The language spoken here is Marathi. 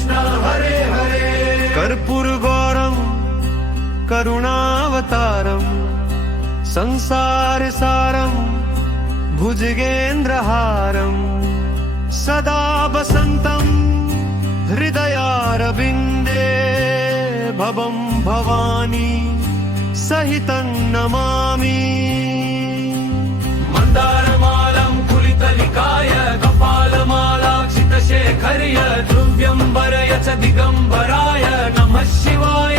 कृष्ण हरे हरे। कर्पूरगौरं करुणावतारं संसारसारं भुजगेन्द्रहारं सदा वसन्तं हृदयारविन्दे भवं भवानी सहितं नमामि। मन्दारमालं कुलितलिकाय कपालमालाक्षितशेखर्य ध्रुव्यं वरय च दिगम्बराय नमः शिवाय।